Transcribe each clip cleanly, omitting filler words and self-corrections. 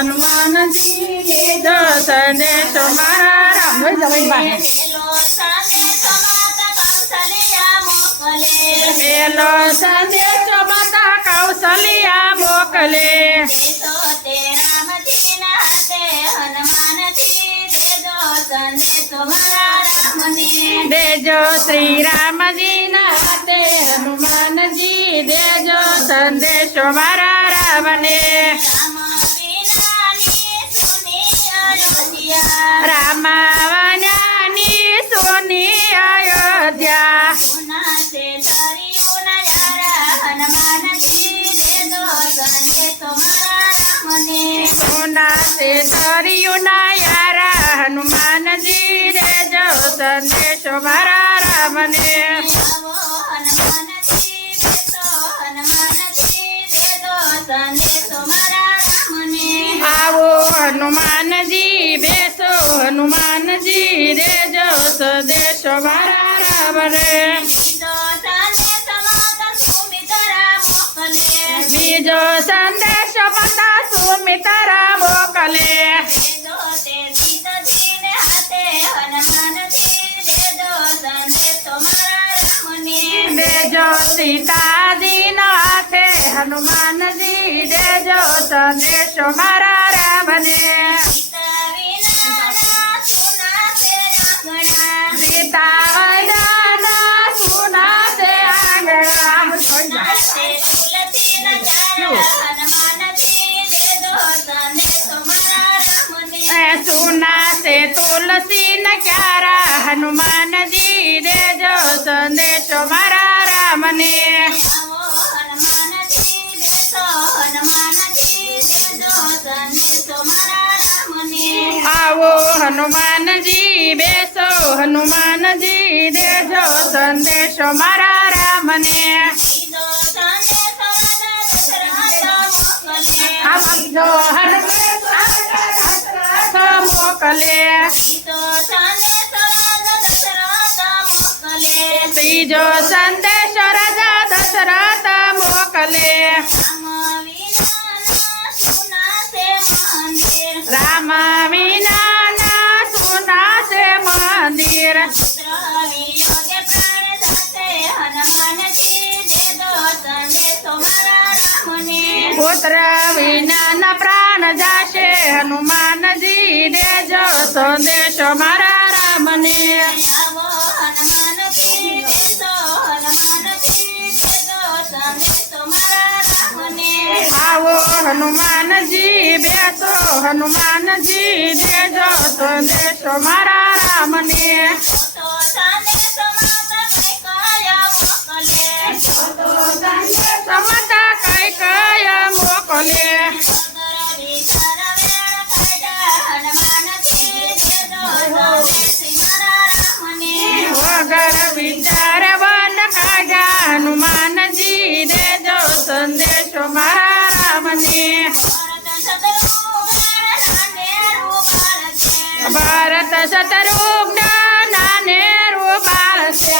હનુમાનજી લીધો સંદેશો મારા રામ પેલો સંદેશો માતા કૌશલ્યા મોકલે દેજો શ્રી રામજીના હાથે હનુમાનજી દેજો સંદેશો મારા રામને રામાવનાની સોની અયોધ્યા સોના સે તરિયું ના યારા હનુમાનજી દેજો સંદેશો મારા રામને આવો હનુમાનજી બેસો હનુમાનજી દેજો સંદેશો મારા રામને બીજો સંદેશો માતા સુમિત્રા મોકલે દેજો સીતાજીના હાથે હનુમાનજી દેજો સંદેશો મારા રામને સીતા વૈદાના સુના તે આંગણા સુના સે તુલસી ન ક્યારા હનુમાનજી દેજો સંદેશો મારા રામને આવો હનુમાનજી બેસો હનુમાનજી દેજો સંદેશો મારા રામને આવજો મોકલે ત્રીજો સંદેશો રાજા દશરથ મોકલે રામ વિના સુના છે મંદિર પુત્ર વિના પ્રાણ જાશે હનુમાનજી દેજો સંદેશો મારા રામને આવો હનુમાનજી બેસો હનુમાનજી દેજો સંદેશો મારા રામને સમતા કઈ કયા મોકલે વગર વિચાર વન કાઢ્યા હનુમાનજી દેજો સંદેશો મારા રામને ભારત શત્રુઘ્ન નાને રૂપાળ છે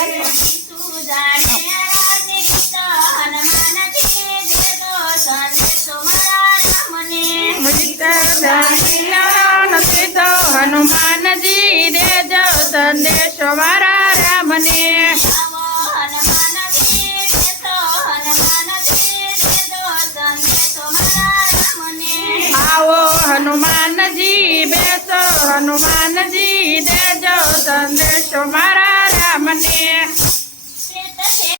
હનુમાનજી દેજો સંદેશો મારા રામને આવો હનુમાનજી બેસો હનુમાનજી દેજો સંદેશો મારા રામને